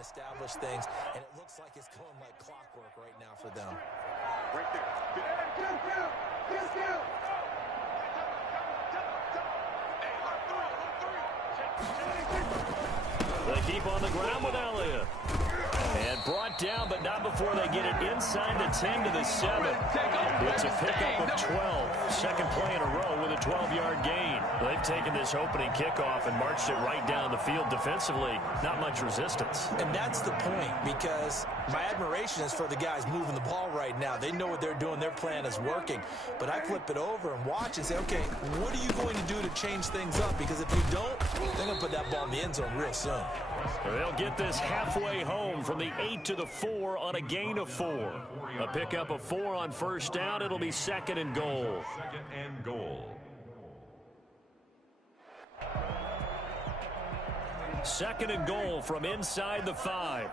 and establish things, and it looks like it's going like clockwork right now for them. Right there. They keep on the ground with Elliott. And brought down, but not before they get it inside the 10 to the 7. It's a pickup of 12. Second play in a row with a 12-yard gain. They've taken this opening kickoff and marched it right down the field defensively. Not much resistance. And that's the point, because my admiration is for the guys moving the ball right now. They know what they're doing. Their plan is working. But I flip it over and watch and say, okay, what are you going to do to change things up? Because if you don't, they're going to put that ball in the end zone real soon. They'll get this halfway home from the 8 to the 4 on a gain of 4. A pickup of 4 on first down. It'll be second and goal. Second and goal. Second and goal from inside the 5.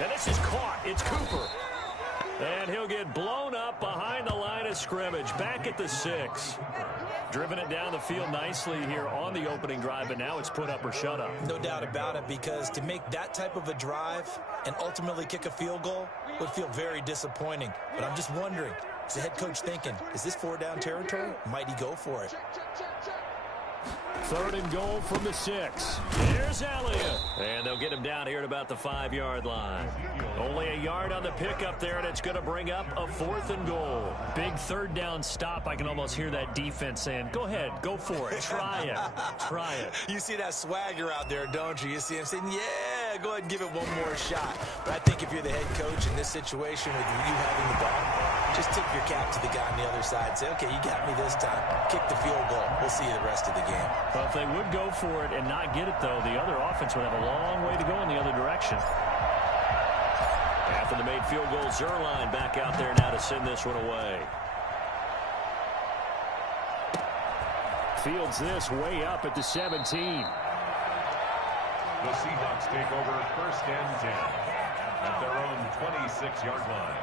And this is caught. It's Cooper. And he'll get blown up behind the line of scrimmage. Back at the 6. Driven it down the field nicely here on the opening drive, but now it's put up or shut up. No doubt about it, because to make that type of a drive and ultimately kick a field goal would feel very disappointing. But I'm just wondering, is the head coach thinking, is this 4-down territory? Might he go for it? Third and goal from the 6. Here's Elliott. And they'll get him down here at about the 5-yard line. Only a yard on the pickup there, and it's going to bring up a 4th and goal. Big third down stop. I can almost hear that defense saying, go ahead, go for it. Try it. Try it. You see that swagger out there, don't you? You see him saying, yeah, go ahead and give it one more shot. But I think if you're the head coach in this situation with you having the ball, just tip your cap to the guy on the other side and say, okay, you got me this time. Kick the field goal. We'll see you the rest of the game. Well, if they would go for it and not get it, though, the other offense would have a long way to go in the other direction. After the made field goal, Zerline back out there now to send this one away. Fields this way up at the 17. The Seahawks take over first and 10 at their own 26-yard line.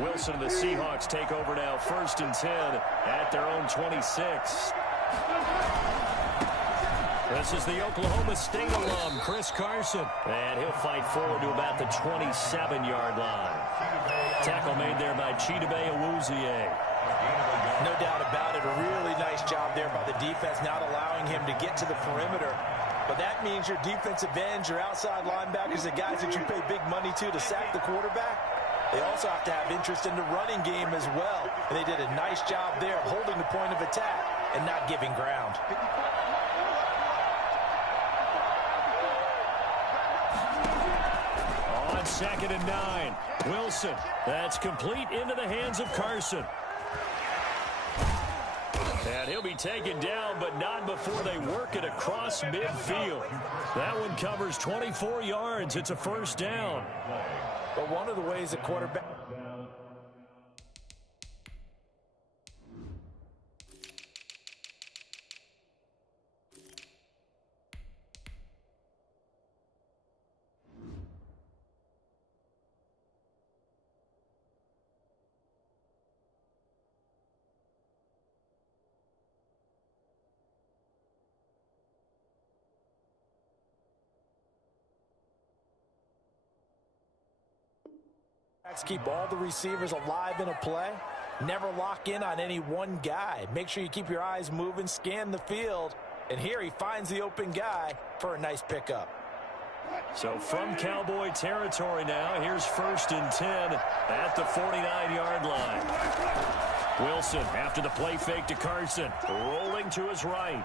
Wilson and the Seahawks take over now, first and 10 at their own 26. This is the Oklahoma State alum, Chris Carson. And he'll fight forward to about the 27-yard line. Tackle made there by Chidobe Awuzie. No doubt about it. A really nice job there by the defense, not allowing him to get to the perimeter. But that means your defensive ends, your outside linebackers, the guys that you pay big money to sack the quarterback, they also have to have interest in the running game as well. And they did a nice job there of holding the point of attack and not giving ground. On second and 9, Wilson. That's complete into the hands of Carson. And he'll be taken down, but not before they work it across midfield. That one covers 24 yards. It's a first down. But one of the ways a quarterback... keep all the receivers alive in a play. Never lock in on any one guy. Make sure you keep your eyes moving, scan the field, and here he finds the open guy for a nice pickup. So from Cowboy territory now, here's first and 10 at the 49-yard line. Wilson after the play fake to Carson, rolling to his right.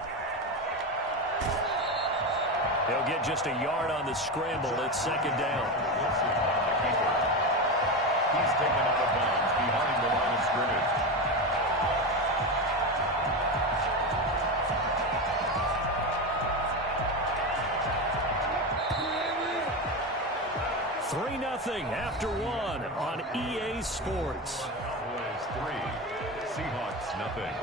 He'll get just a yard on the scramble. It's second down. He's taken out of bounds behind the line of scrimmage. Three 0 after one on EA Sports. Cowboys 3, Seahawks, nothing.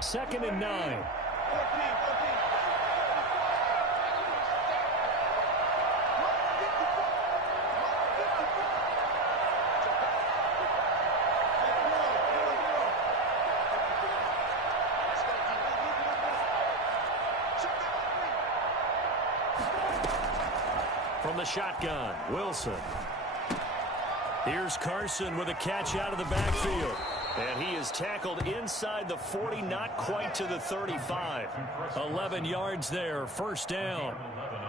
Second and 9. From the shotgun, Wilson. Here's Carson with a catch out of the backfield. And he is tackled inside the 40, not quite to the 35. 11 yards there, first down.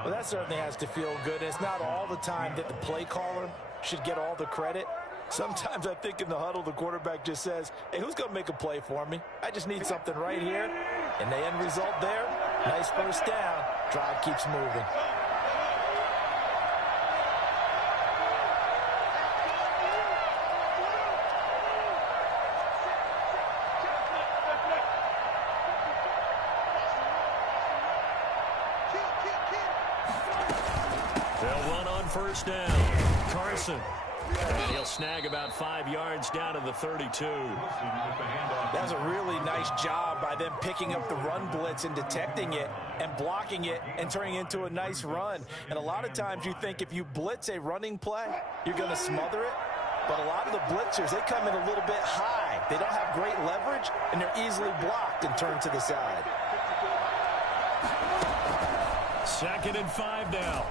Well, that certainly has to feel good. It's not all the time that the play caller should get all the credit. Sometimes I think in the huddle, the quarterback just says, hey, who's going to make a play for me? I just need something right here. And the end result there, nice first down. Drive keeps moving. First down, Carson. And he'll snag about 5 yards down to the 32. That's a really nice job by them picking up the run blitz and detecting it and blocking it and turning it into a nice run. And a lot of times you think if you blitz a running play, you're going to smother it. But a lot of the blitzers, they come in a little bit high. They don't have great leverage, and they're easily blocked and turned to the side. Second and 5 now.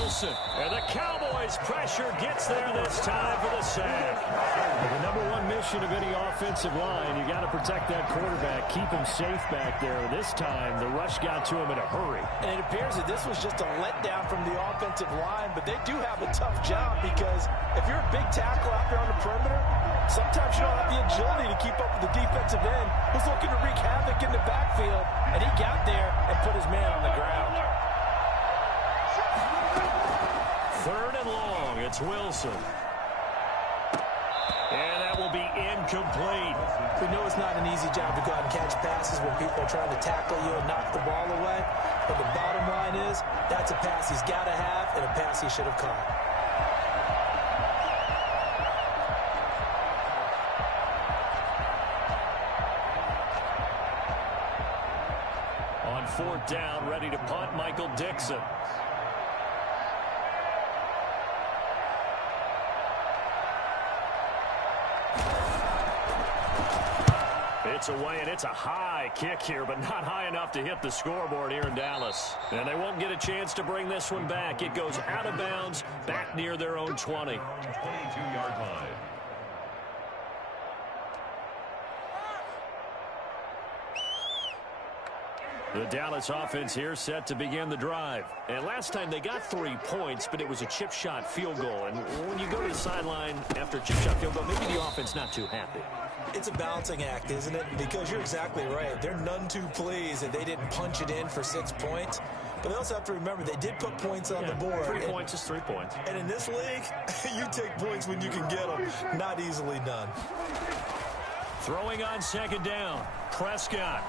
Wilson, and the Cowboys' pressure gets there this time for the sack. The number one mission of any offensive line, you got to protect that quarterback, keep him safe back there. This time, the rush got to him in a hurry. And it appears that this was just a letdown from the offensive line, but they do have a tough job because if you're a big tackle out there on the perimeter, sometimes you don't have the agility to keep up with the defensive end who's looking to wreak havoc in the backfield, and he got there and put his man on the ground. Third and long, it's Wilson. And that will be incomplete. We know it's not an easy job to go out and catch passes when people are trying to tackle you and knock the ball away. But the bottom line is, that's a pass he's got to have and a pass he should have caught. On fourth down, ready to punt, Michael Dixon. It's away, and it's a high kick here, but not high enough to hit the scoreboard here in Dallas. And they won't get a chance to bring this one back. It goes out of bounds, back near their own 20. 22-yard line. The Dallas offense here set to begin the drive. And last time they got 3 points, but it was a chip shot field goal. And when you go to the sideline after a chip shot field goal, maybe the offense not too happy. It's a balancing act, isn't it? Because you're exactly right. They're none too pleased that they didn't punch it in for 6 points. But they also have to remember they did put points on the board. 3 points is 3 points. And in this league, you take points when you can get them. Not easily done. Throwing on second down, Prescott.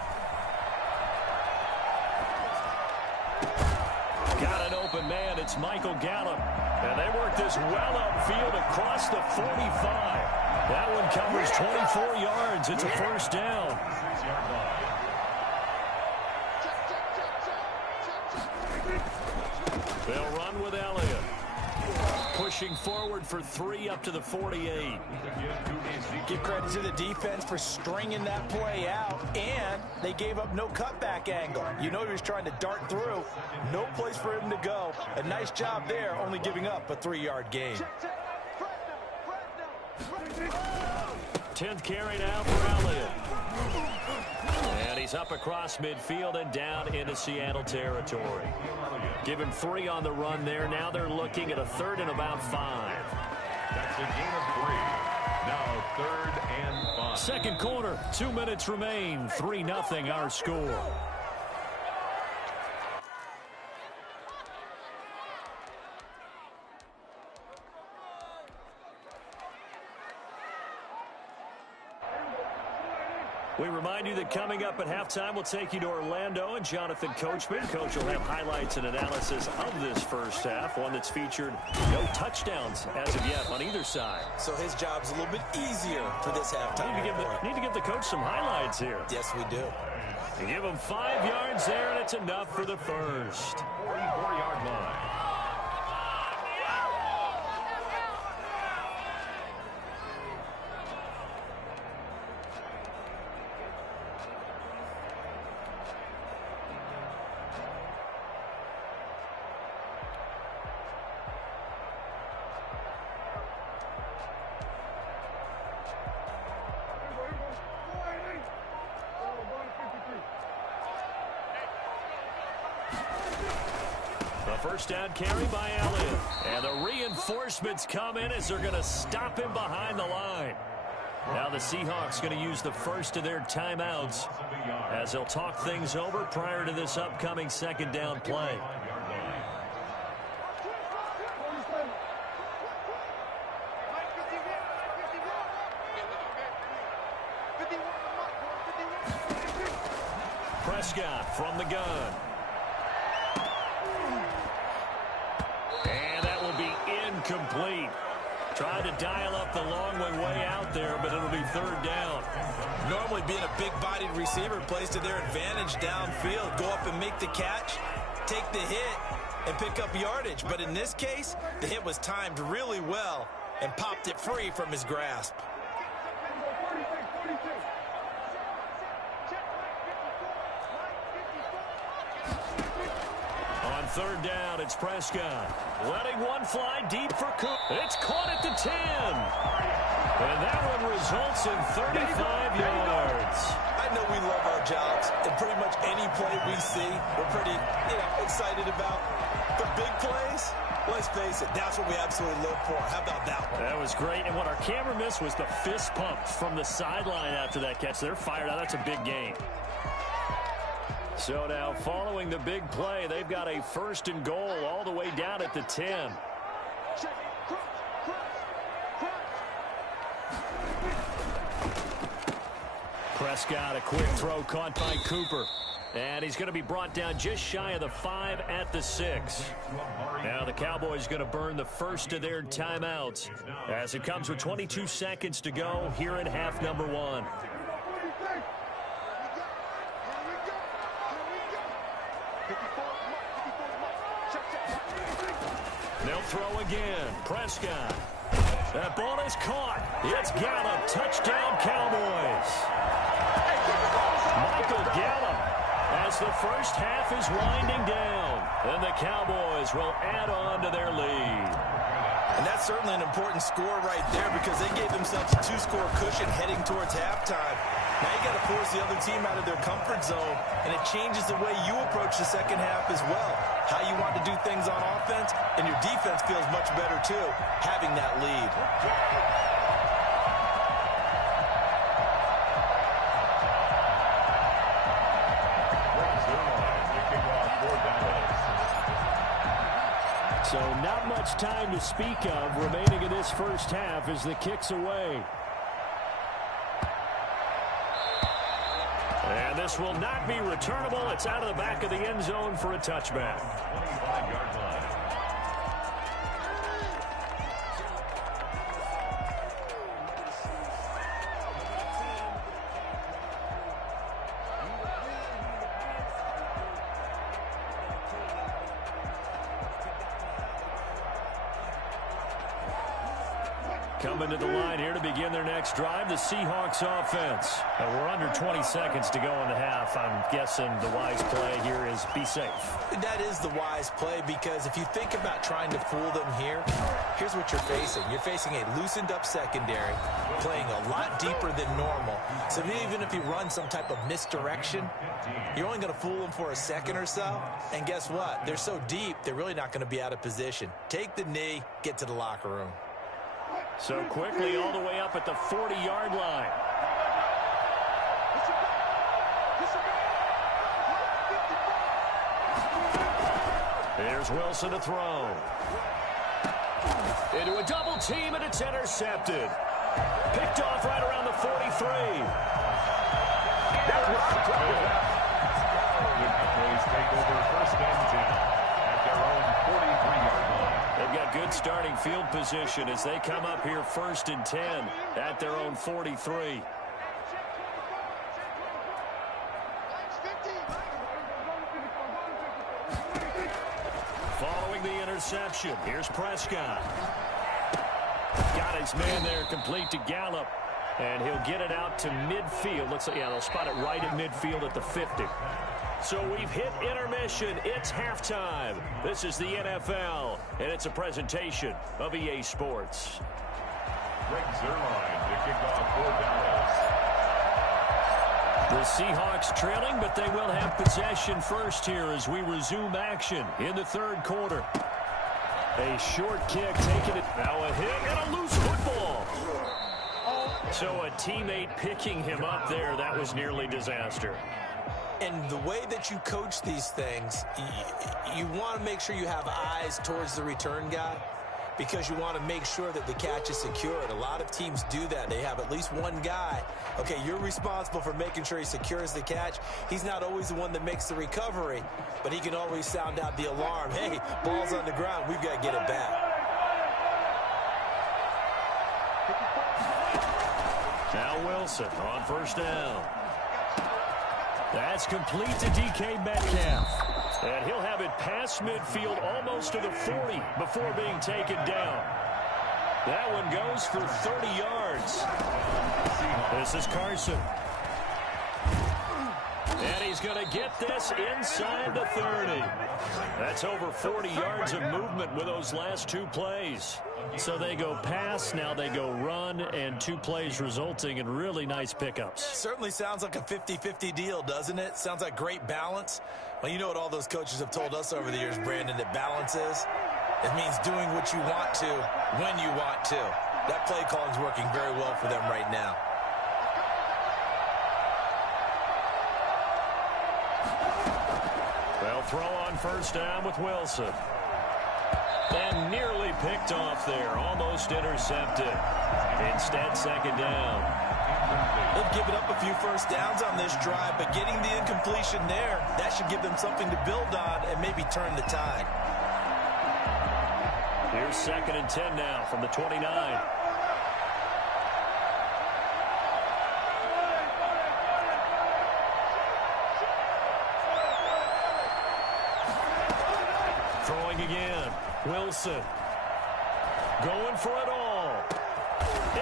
Got an open man. It's Michael Gallup. And they work this well upfield across the 45. That one covers 24 yards. It's a first down. They'll run with Elliott. Pushing forward for 3 up to the 48. Give credit to the defense for stringing that play out, and they gave up no cutback angle. You know he was trying to dart through. No place for him to go. A nice job there, only giving up a 3-yard gain. 10th carry now for Elliott. And he's up across midfield and down into Seattle territory. Give him 3 on the run there. Now they're looking at a 3rd and about 5. That's a gain of 3. Now 3rd and 5. Second quarter, 2 minutes remain. 3-0 our score. We remind you that coming up at halftime, we'll take you to Orlando and Jonathan Coachman. Coach will have highlights and analysis of this first half, one that's featured no touchdowns as of yet on either side. So his job's a little bit easier for this halftime. Need to give the coach some highlights here. Yes, we do. You give him 5 yards there, and it's enough for the first. 44-yard line. First down carry by Elliott. And the reinforcements come in as they're going to stop him behind the line. Now the Seahawks going to use the first of their timeouts as they'll talk things over prior to this upcoming second down play. Prescott from the gun. Complete. Tried to dial up the long way out there, but it'll be third down. Normally being a big-bodied receiver plays to their advantage downfield. Go up and make the catch, take the hit, and pick up yardage. But in this case, the hit was timed really well and popped it free from his grasp. On third down, it's Prescott. Letting one fly deep for Cook. It's caught at the 10. And that one results in 35 yards. I know we love our jobs, and pretty much any play we see, we're pretty, excited about. The big plays, let's face it, that's what we absolutely live for. How about that one? That was great, and what our camera missed was the fist pump from the sideline after that catch. They're fired out. That's a big gain. So now, following the big play, they've got a first and goal all the way down at the 10. Prescott, a quick throw caught by Cooper. And he's going to be brought down just shy of the 5 at the 6. Now the Cowboys going to burn the first of their timeouts as it comes with 22 seconds to go here in half number 1. They'll throw again. Prescott. That ball is caught. It's Gallup. Touchdown, Cowboys. Michael Gallup as the first half is winding down. And the Cowboys will add on to their lead. And that's certainly an important score right there because they gave themselves a 2-score cushion heading towards halftime. Now you got to force the other team out of their comfort zone, and it changes the way you approach the second half as well. How you want to do things on offense, and your defense feels much better too, having that lead. So not much time to speak of remaining in this first half as the kick's away. And this will not be returnable. It's out of the back of the end zone for a touchback. 25-yard line. Coming to the line here to begin their next drive, the Seahawks offense. We're under 20 seconds to go in the half. I'm guessing the wise play here is be safe. That is the wise play because if you think about trying to fool them here, here's what you're facing. You're facing a loosened up secondary, playing a lot deeper than normal. So even if you run some type of misdirection, you're only going to fool them for a second or so. And guess what? They're so deep, they're really not going to be out of position. Take the knee, get to the locker room. So quickly all the way up at the 40-yard line. Here's Wilson to throw. Into a double team, and it's intercepted. Picked off right around the 43. That's what I'm talking about. The Cowboys take over first and 10 at their own 43-yard line. They've got good starting field position as they come up here first and 10 at their own 43. Following the interception, here's Prescott. Got his man there, complete to Gallup. And he'll get it out to midfield. Looks like, yeah, they'll spot it right at midfield at the 50. So we've hit intermission. It's halftime. This is the NFL, and it's a presentation of EA Sports. Greg Zuerlein to kick off for Dallas. The Seahawks trailing, but they will have possession first here as we resume action in the third quarter. A short kick taking it. Now a hit and a loose football. So a teammate picking him up there, that was nearly disaster. And the way that you coach these things, you want to make sure you have eyes towards the return guy because you want to make sure that the catch is secured. A lot of teams do that. They have at least one guy. Okay, you're responsible for making sure he secures the catch. He's not always the one that makes the recovery, but he can always sound out the alarm. Hey, ball's on the ground. We've got to get it back. Now Wilson on first down. That's complete to DK Metcalf. And he'll have it past midfield almost to the 40 before being taken down. That one goes for 30 yards. This is Carson. And he's going to get this inside the 30. That's over 40 yards of movement with those last two plays. So they go pass, now they go run, and two plays resulting in really nice pickups. Certainly sounds like a 50-50 deal, doesn't it? Sounds like great balance. Well, you know what all those coaches have told us over the years, Brandon, that balance is? It means doing what you want to when you want to. That play calling's working very well for them right now. They'll throw on first down with Wilson. And nearly picked off there, almost intercepted. Instead, second down. They've given up a few first downs on this drive, but getting the incompletion there, that should give them something to build on and maybe turn the tide. Here's second and 10 now from the 29. Throwing again. Wilson going for it all.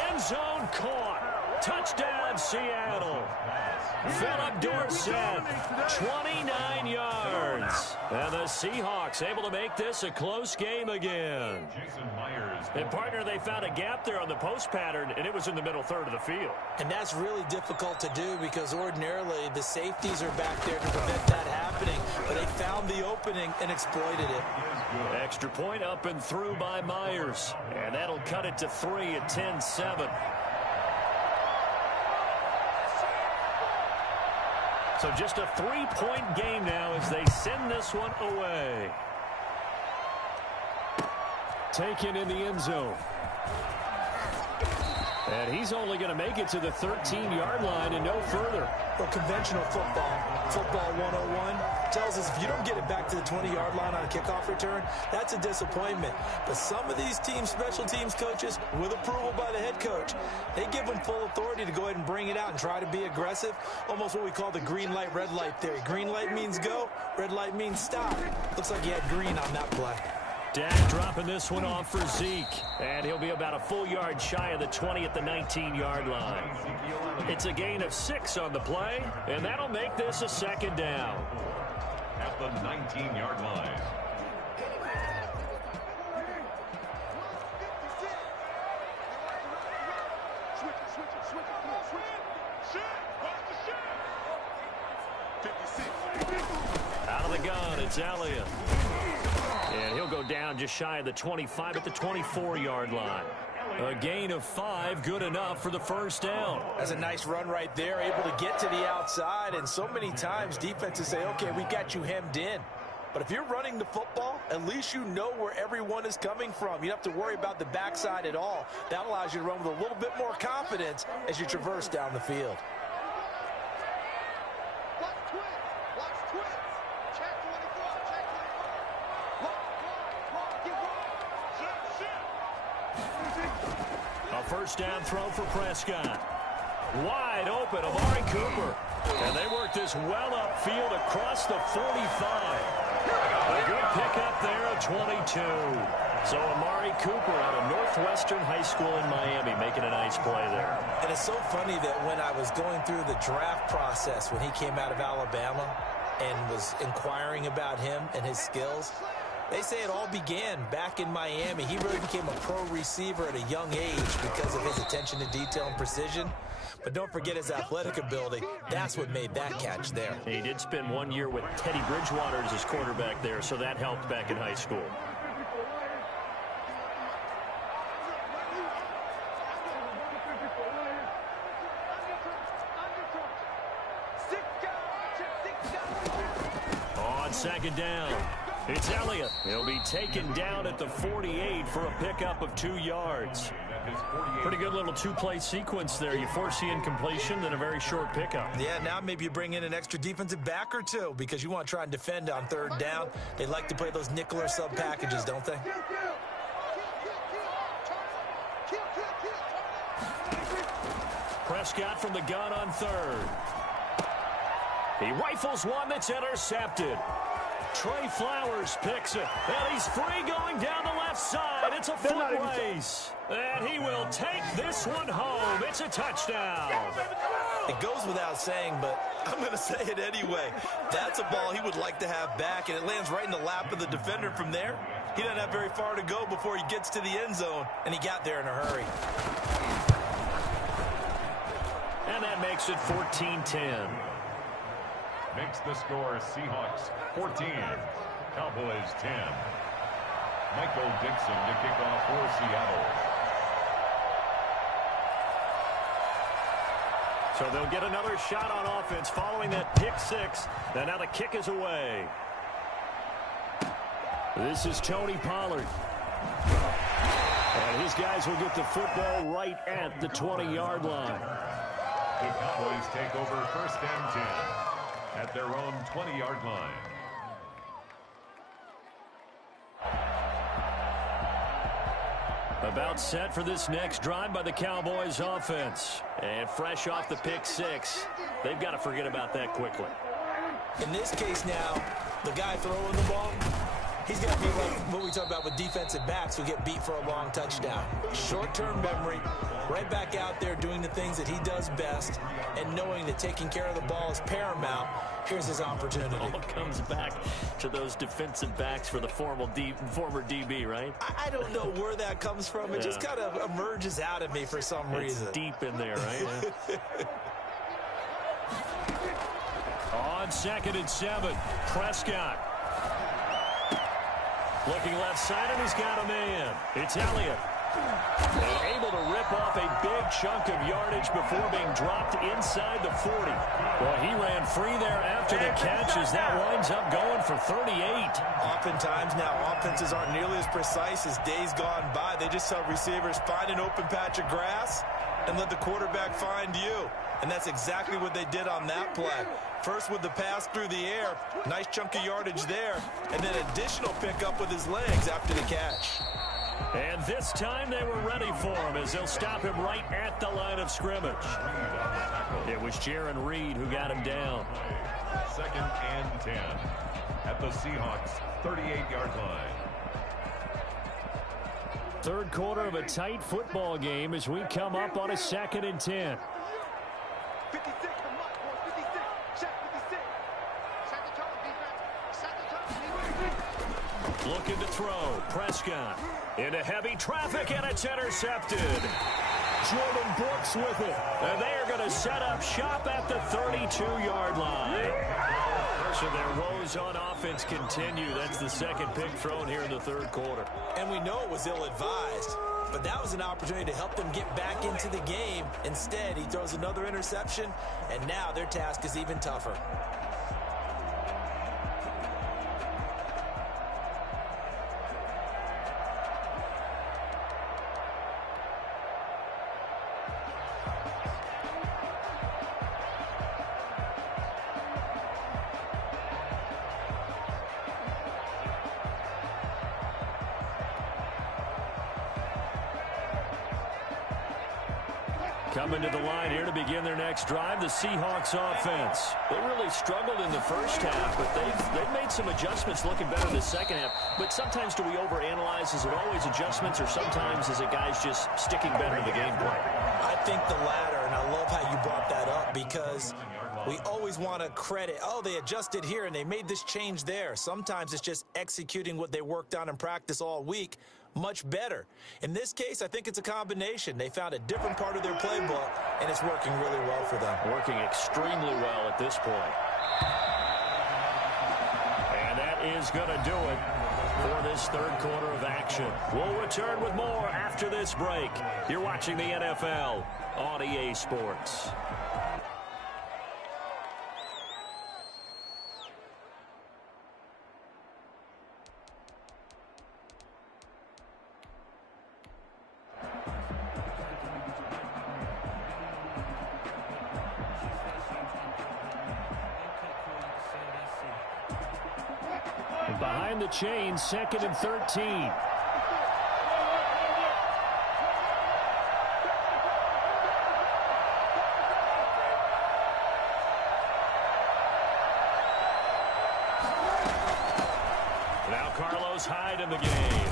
End zone caught. Touchdown, Seattle. Philip Dorsett, 29 yards. And the Seahawks able to make this a close game again. And, partner, they found a gap there on the post pattern, and it was in the middle third of the field. And that's really difficult to do because ordinarily the safeties are back there to prevent that happening. But they found the opening and exploited it. Extra point up and through by Myers. And that'll cut it to 3 at 10-7. So just a 3-point game now as they send this one away. Taken in the end zone. And he's only going to make it to the 13-yard line and no further. Well, conventional football 101, tells us if you don't get it back to the 20-yard line on a kickoff return, that's a disappointment. But some of these teams, special teams coaches, with approval by the head coach, they give them full authority to go ahead and bring it out and try to be aggressive. Almost what we call the green light, red light theory. Green light means go, red light means stop. Looks like he had green on that play. Dak dropping this one off for Zeke. And he'll be about a full yard shy of the 20 at the 19-yard line. It's a gain of 6 on the play, and that'll make this a second down. At the 19-yard line. Out of the gun, it's Elliott. And he'll go down just shy of the 25 at the 24-yard line. A gain of 5, good enough for the first down. That's a nice run right there, able to get to the outside. And so many times defenses say, okay, we got you hemmed in. But if you're running the football, at least you know where everyone is coming from. You don't have to worry about the backside at all. That allows you to run with a little bit more confidence as you traverse down the field. first down throw for Prescott. Wide open, Amari Cooper. And they work this well upfield across the 45. A good pickup there at 22. So Amari Cooper out of Northwestern High School in Miami making a nice play there. And it's so funny that when I was going through the draft process when he came out of Alabama and was inquiring about him and his skills, they say it all began back in Miami. He really became a pro receiver at a young age because of his attention to detail and precision. But don't forget his athletic ability. That's what made that catch there. He did spend 1 year with Teddy Bridgewater as his quarterback there, so that helped back in high school. On second down, it's Elliott. He'll be taken down at the 48 for a pickup of 2 yards. Pretty good little two-play sequence there. You force the incompletion, then a very short pickup. Yeah, now maybe you bring in an extra defensive back or two because you want to try and defend on third down. They like to play those nickel or sub packages, don't they? Prescott from the gun on third. He rifles one that's intercepted. Trey Flowers picks it, and he's free going down the left side. It's a foot race, and he will take this one home. It's a touchdown. It goes without saying, but I'm going to say it anyway. That's a ball he would like to have back, and it lands right in the lap of the defender from there. He doesn't have very far to go before he gets to the end zone, and he got there in a hurry. And that makes it 14-10. Makes the score Seahawks 14, Cowboys 10. Michael Dixon to kick off for Seattle. So they'll get another shot on offense following that pick six. And now the kick is away. This is Tony Pollard. And his guys will get the football right at the 20-yard line. The Cowboys take over first and 10 at their own 20-yard line. About set for this next drive by the Cowboys offense. And fresh off the pick six, they've got to forget about that quickly. In this case now, the guy throwing the ball, he's got to be like what we talk about with defensive backs who get beat for a long touchdown. Short-term memory, right back out there doing the things that he does best, and knowing that taking care of the ball is paramount. Here's his opportunity. All comes back to those defensive backs for the former DB, right? I don't know where that comes from. It just kind of emerges out of me for some reason. It's deep in there, right? On 2nd and 7, Prescott. Looking left side, and he's got a man. It's Elliott. And able to rip off a big chunk of yardage before being dropped inside the 40. Well, he ran free there after the catch as that winds up going for 38. Oftentimes now offenses aren't nearly as precise as days gone by. They just tell receivers, find an open patch of grass and let the quarterback find you. And that's exactly what they did on that play. First with the pass through the air, nice chunk of yardage there, and then additional pickup with his legs after the catch. And this time they were ready for him as they'll stop him right at the line of scrimmage. It was Jaron Reed who got him down. 2nd and 10 at the Seahawks 38-yard line. Third quarter of a tight football game as we come up on a 2nd and 10. 56, check 56. Set the tone, defense. Set the tone. Looking to throw. Prescott into heavy traffic, and it's intercepted. Jordan Brooks with it. And they are going to set up shop at the 32-yard line. So their woes on offense continue. That's the second pick thrown here in the third quarter. And we know it was ill-advised, but that was an opportunity to help them get back into the game. Instead, he throws another interception, and now their task is even tougher. Coming to the line here to begin their next drive, the Seahawks offense. They really struggled in the first half, but they've made some adjustments looking better in the second half. But sometimes do we overanalyze? Is it always adjustments, or sometimes is it guys just sticking better to the game plan? I think the latter, and I love how you brought that up because we always want to credit, oh, they adjusted here and they made this change there. Sometimes it's just executing what they worked on in practice all week much better. In this case, I think it's a combination. They found a different part of their playbook, and it's working really well for them. Working extremely well at this point. And that is going to do it for this third quarter of action. We'll return with more after this break. You're watching the NFL on EA Sports. Behind the chain, 2nd and 13. Now Carlos Hyde in the game.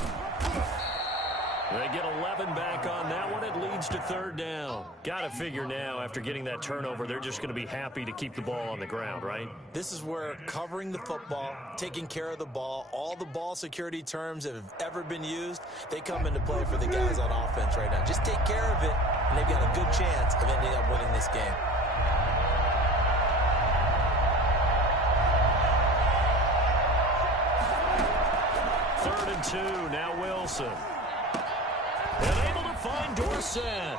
They get 11 back on that one. It leads to 3rd down. Got to figure now, after getting that turnover, they're just going to be happy to keep the ball on the ground, right? This is where covering the football, taking care of the ball, all the ball security terms that have ever been used, they come into play for the guys on offense right now. Just take care of it, and they've got a good chance of ending up winning this game. Third and 2, now Wilson. And able to find Dorsett.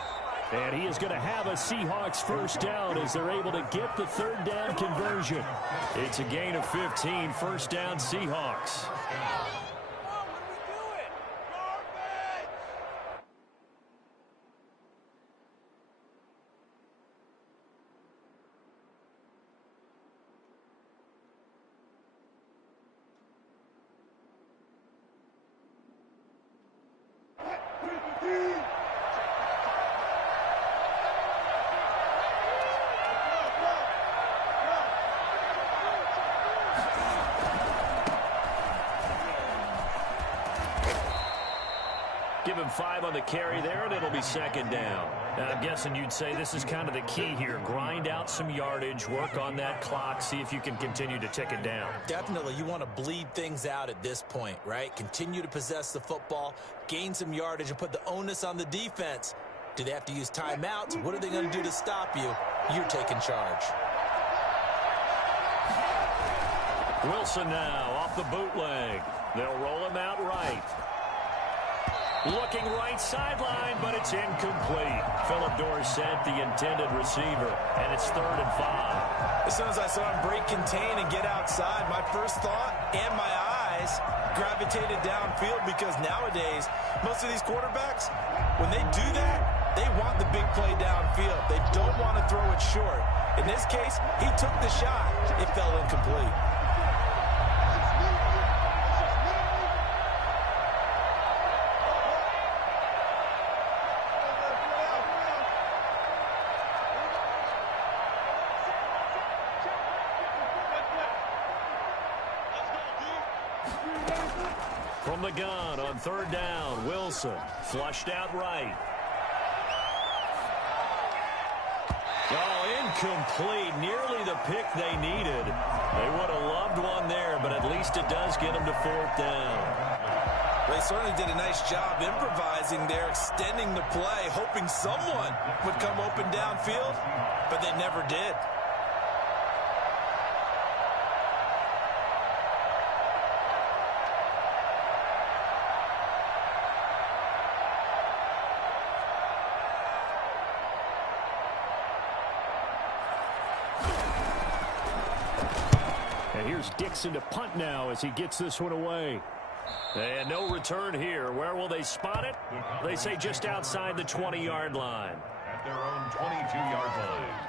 And he is going to have a Seahawks first down as they're able to get the 3rd down conversion. It's a gain of 15, 1st down Seahawks. Give him 5 on the carry there, and it'll be 2nd down. And I'm guessing you'd say this is kind of the key here. Grind out some yardage, work on that clock, see if you can continue to tick it down. Definitely. You want to bleed things out at this point, right? Continue to possess the football, gain some yardage, and put the onus on the defense. Do they have to use timeouts? What are they going to do to stop you? You're taking charge. Wilson now off the bootleg. They'll roll him out right. Looking right sideline, but it's incomplete. Philip Dorsett, the intended receiver, and it's 3rd and 5. As soon as I saw him break contain and get outside, my first thought and my eyes gravitated downfield, because nowadays, most of these quarterbacks, when they do that, they want the big play downfield. They don't want to throw it short. In this case, he took the shot. It fell incomplete. From the gun on 3rd down, Wilson flushed out right. Oh, incomplete. Nearly the pick they needed. They would have loved one there, but at least it does get them to 4th down. They certainly did a nice job improvising there, extending the play, hoping someone would come open downfield, but they never did. And here's Dixon to punt now as he gets this one away. And no return here. Where will they spot it? They say just outside the 20-yard line. At their own 22-yard line.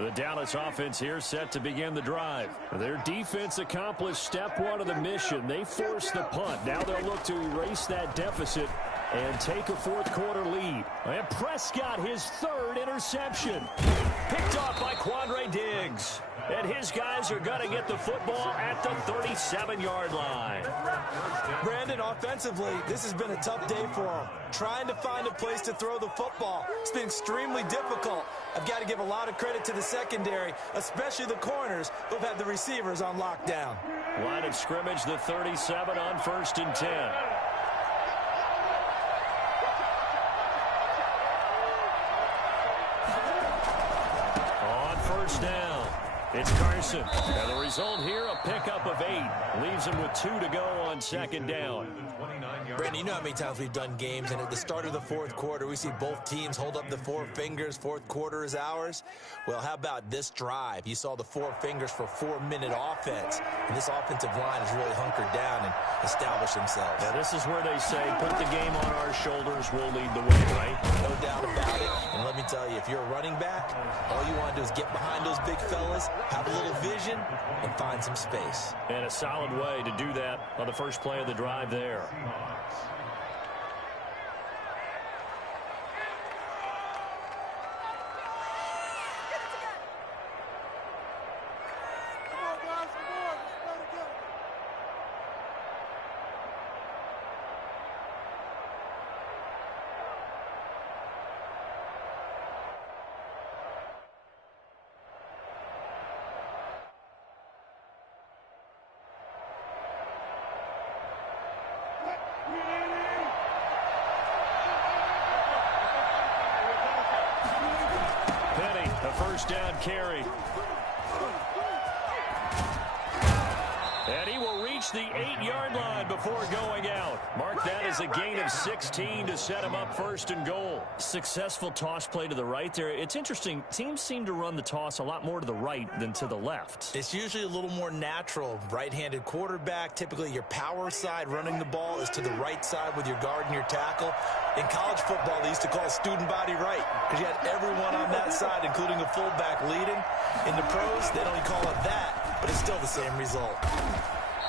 The Dallas offense here set to begin the drive. Their defense accomplished step one of the mission. They forced the punt. Now they'll look to erase that deficit and take a fourth quarter lead. And Prescott, his third interception. Picked off by Quandre Diggs. And his guys are going to get the football at the 37-yard line. Brandon, offensively, this has been a tough day for him. Trying to find a place to throw the football. It's been extremely difficult. I've got to give a lot of credit to the secondary, especially the corners who've had the receivers on lockdown. Line of scrimmage, the 37 on 1st and 10. On first down, it's Carson. And the result here, a pickup of 8. Leaves him with 2 to go on 2nd down. Brandon, you know how many times we've done games, and at the start of the fourth quarter, we see both teams hold up the 4 fingers, fourth quarter is ours. Well, how about this drive? You saw the 4 fingers for 4-minute offense, and this offensive line has really hunkered down and established themselves. Now, this is where they say, put the game on our shoulders, we'll lead the way, right? No doubt about it. And let me tell you, if you're a running back, all you want to do is get behind those big fellas, have a little vision, and find some space. And a solid way to do that on the first play of the drive there. First down carry. And he will reach the 8-yard line before going out. Mark that as a gain of 16 to set him up 1st and goal. Successful toss play to the right there. It's interesting. Teams seem to run the toss a lot more to the right than to the left. It's usually a little more natural. Right-handed quarterback, typically your power side running the ball is to the right side with your guard and your tackle. In college football, they used to call student body right because you had everyone on that side, including a fullback leading. In the pros, they don't call it that, but it's still the same result.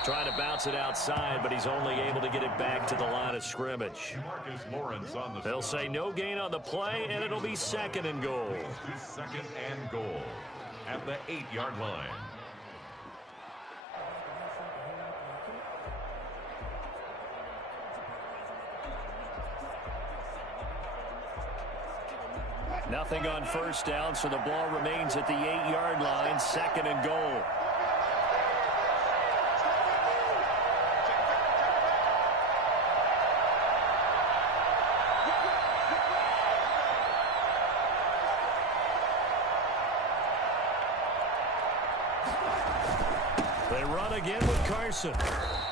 Trying to bounce it outside, but he's only able to get it back to the line of scrimmage. They'll say no gain on the play, and it'll be 2nd and goal. 2nd and goal at the 8-yard line. Nothing on first down, so the ball remains at the 8-yard line, 2nd and goal. They run again with Carson,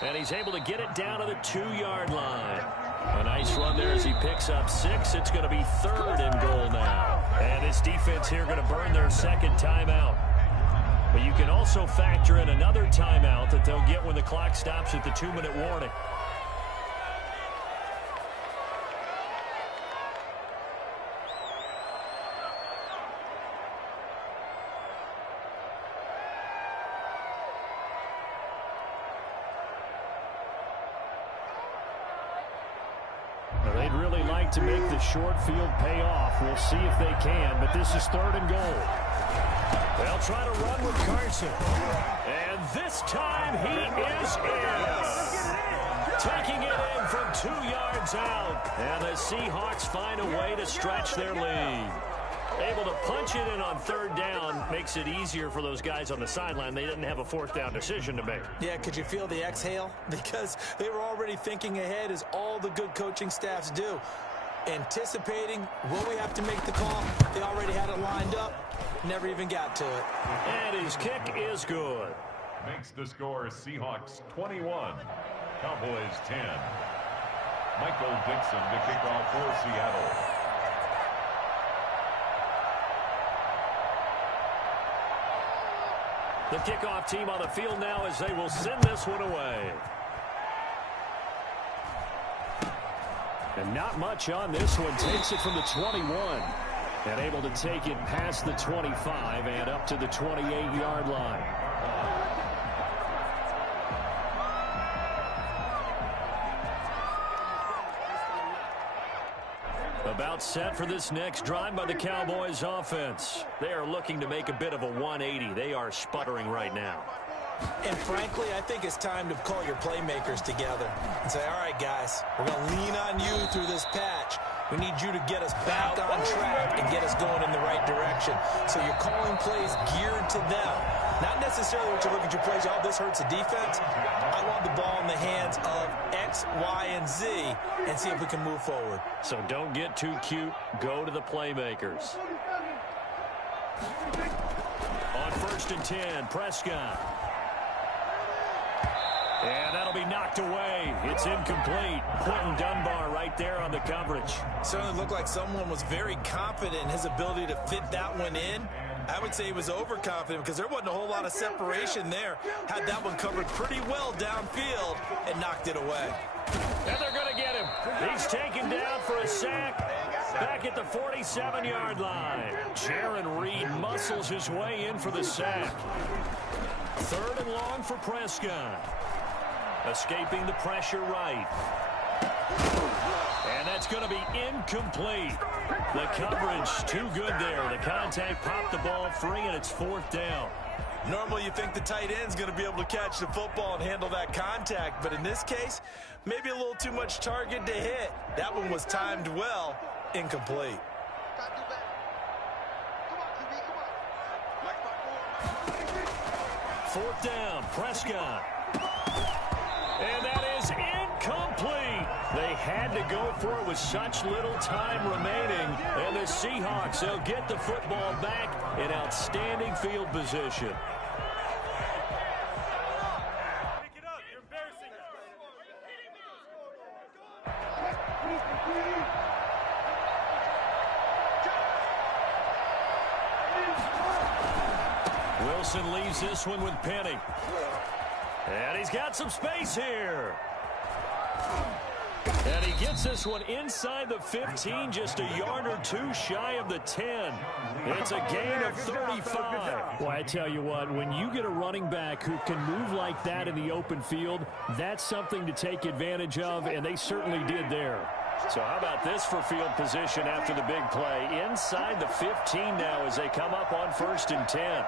and he's able to get it down to the 2-yard line. A nice run there as he picks up 6. It's going to be 3rd and goal now. And this defense here going to burn their 2nd timeout. But you can also factor in another timeout that they'll get when the clock stops at the 2-minute warning. They'd really like to make the short field pay off. We'll see if they can, but this is 3rd and goal. They'll try to run with Carson. And this time he is in. Taking it in from 2 yards out. And the Seahawks find a way to stretch their lead. Able to punch it in on 3rd down makes it easier for those guys on the sideline. They didn't have a 4th down decision to make. Yeah, could you feel the exhale? Because they were already thinking ahead, as all the good coaching staffs do. Anticipating, will we have to make the call? They already had it lined up. Never even got to it. And his kick is good. Makes the score Seahawks 21, Cowboys 10. Michael Dixon to kick off for Seattle. The kickoff team on the field now as they will send this one away. And not much on this one. Takes it from the 21. And able to take it past the 25 and up to the 28-yard line. About set for this next drive by the Cowboys offense. They are looking to make a bit of a 180. They are sputtering right now. And frankly, I think it's time to call your playmakers together and say, all right, guys, we're going to lean on you through this patch. We need you to get us back on track and get us going in the right direction. So you're calling plays geared to them. Not necessarily what you look at your plays, oh, this hurts the defense. I want the ball in the hands of X, Y, and Z and see if we can move forward. So don't get too cute. Go to the playmakers. On 1st and 10, Prescott. And that'll be knocked away. It's incomplete. Quentin Dunbar right there on the coverage. Certainly looked like someone was very confident in his ability to fit that one in. I would say he was overconfident because there wasn't a whole lot of separation there. Had that one covered pretty well downfield and knocked it away. And they're going to get him. He's taken down for a sack back at the 47-yard line. Jaron Reed muscles his way in for the sack. 3rd and long for Prescott. Escaping the pressure right. And that's going to be incomplete. The coverage too good there. The contact popped the ball free, and it's 4th down. Normally you think the tight end's going to be able to catch the football and handle that contact, but in this case, maybe a little too much target to hit. That one was timed well, incomplete. Fourth down, Prescott. And that is incomplete. They had to go for it with such little time remaining. And the Seahawks, they'll get the football back in outstanding field position. Wilson leaves this one with Penny. And he's got some space here. And he gets this one inside the 15, just a yard or two shy of the 10. It's a gain of 35. Well, I tell you what, when you get a running back who can move like that in the open field, that's something to take advantage of, and they certainly did there. So how about this for field position after the big play? Inside the 15 now as they come up on 1st and 10.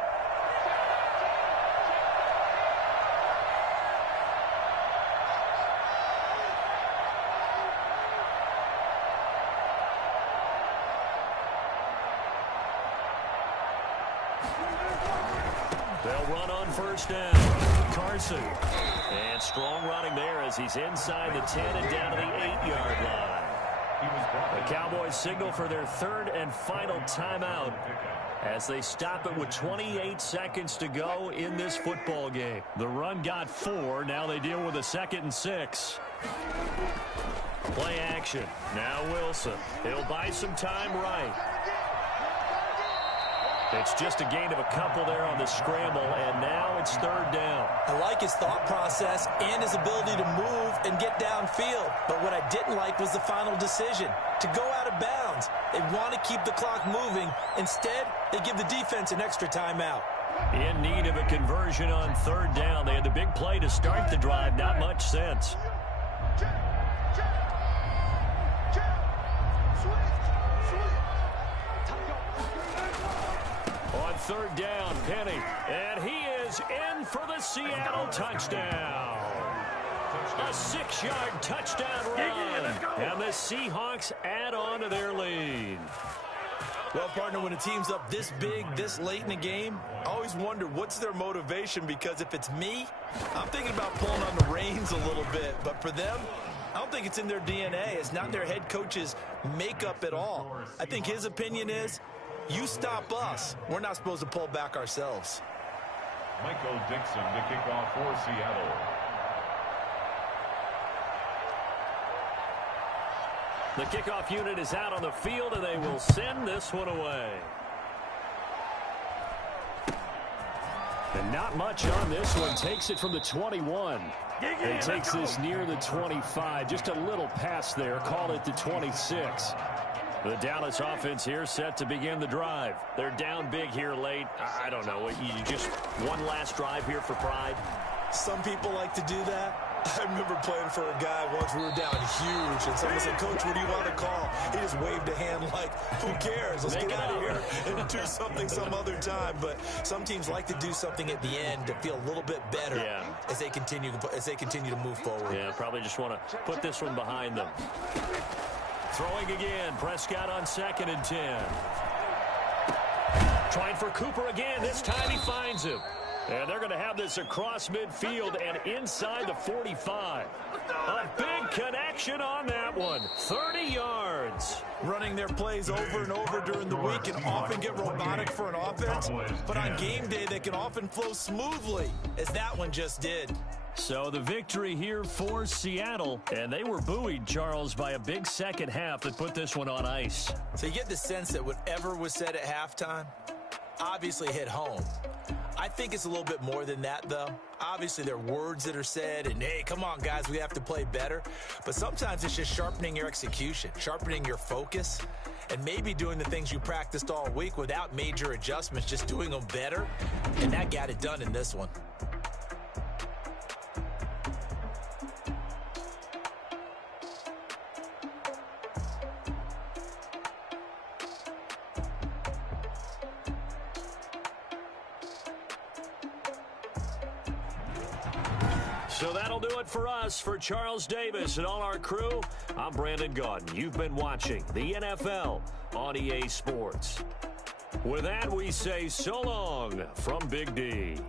They'll run on 1st down. Carson. And strong running there as he's inside the 10 and down to the 8-yard line. The Cowboys signal for their 3rd and final timeout as they stop it with 28 seconds to go in this football game. The run got 4. Now they deal with a 2nd and 6. Play action. Now Wilson. He'll buy some time right. It's just a gain of a couple there on the scramble, and now it's 3rd down. I like his thought process and his ability to move and get downfield. But what I didn't like was the final decision, to go out of bounds. They want to keep the clock moving. Instead, they give the defense an extra timeout. In need of a conversion on 3rd down. They had the big play to start the drive. Not much sense. On 3rd down, Penny. And he is in for the Seattle touchdown. A 6-yard touchdown run. And the Seahawks add on to their lead. Well, partner, when a team's up this big, this late in the game, I always wonder what's their motivation, because if it's me, I'm thinking about pulling on the reins a little bit. But for them, I don't think it's in their DNA. It's not their head coach's makeup at all. I think his opinion is, you stop us. We're not supposed to pull back ourselves. Michael Dixon to kick off for Seattle. The kickoff unit is out on the field, and they will send this one away. And not much on this one. Takes it from the 21. And takes this near the 25. Just a little pass there. Call it the 26. The Dallas offense here set to begin the drive. They're down big here late. I don't know. You just one last drive here for pride? Some people like to do that. I remember playing for a guy once. We were down huge, and someone said, "Coach, what do you want to call?" He just waved a hand like, "Who cares? Let's get out of here and do something some other time." But some teams like to do something at the end to feel a little bit better as they continue to move forward. Yeah, probably just want to put this one behind them. Throwing again. Prescott on 2nd and 10. Trying for Cooper again. This time he finds him. And they're going to have this across midfield and inside the 45. A big connection on that one. 30 yards. Running their plays over and over during the week can often get robotic for an offense, but on game day they can often flow smoothly, as that one just did. So the victory here for Seattle, and they were buoyed, Charles, by a big second half that put this one on ice. So you get the sense that whatever was said at halftime obviously hit home. I think it's a little bit more than that, though. Obviously, there are words that are said, and, hey, come on, guys, we have to play better. But sometimes it's just sharpening your execution, sharpening your focus, and maybe doing the things you practiced all week without major adjustments, just doing them better. And that got it done in this one. So that'll do it for us. For Charles Davis and all our crew, I'm Brandon Gaudin. You've been watching the NFL on EA Sports. With that, we say so long from Big D.